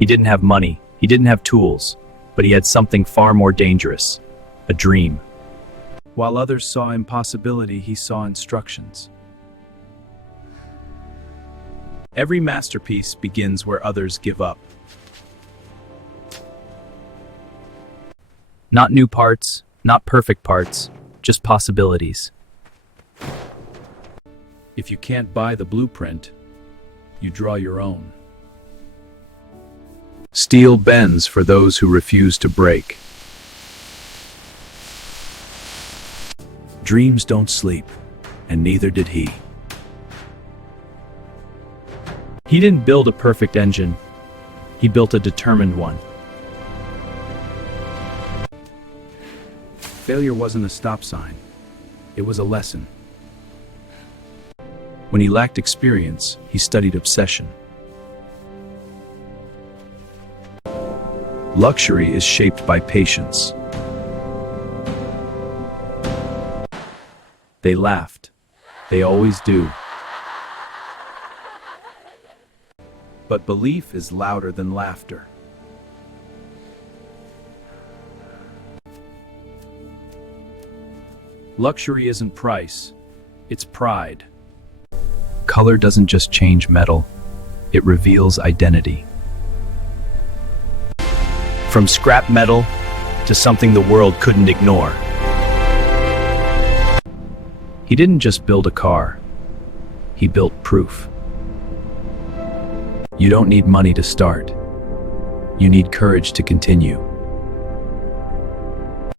He didn't have money, he didn't have tools, but he had something far more dangerous, a dream. While others saw impossibility, he saw instructions. Every masterpiece begins where others give up. Not new parts, not perfect parts, just possibilities. If you can't buy the blueprint, you draw your own. Steel bends for those who refuse to break. Dreams don't sleep, and neither did he. He didn't build a perfect engine, he built a determined one. Failure wasn't a stop sign, it was a lesson. When he lacked experience, he studied obsession. Luxury is shaped by patience. They laughed. They always do. But belief is louder than laughter. Luxury isn't price, it's pride. Color doesn't just change metal, it reveals identity. From scrap metal to something the world couldn't ignore. He didn't just build a car, he built proof. You don't need money to start. You need courage to continue.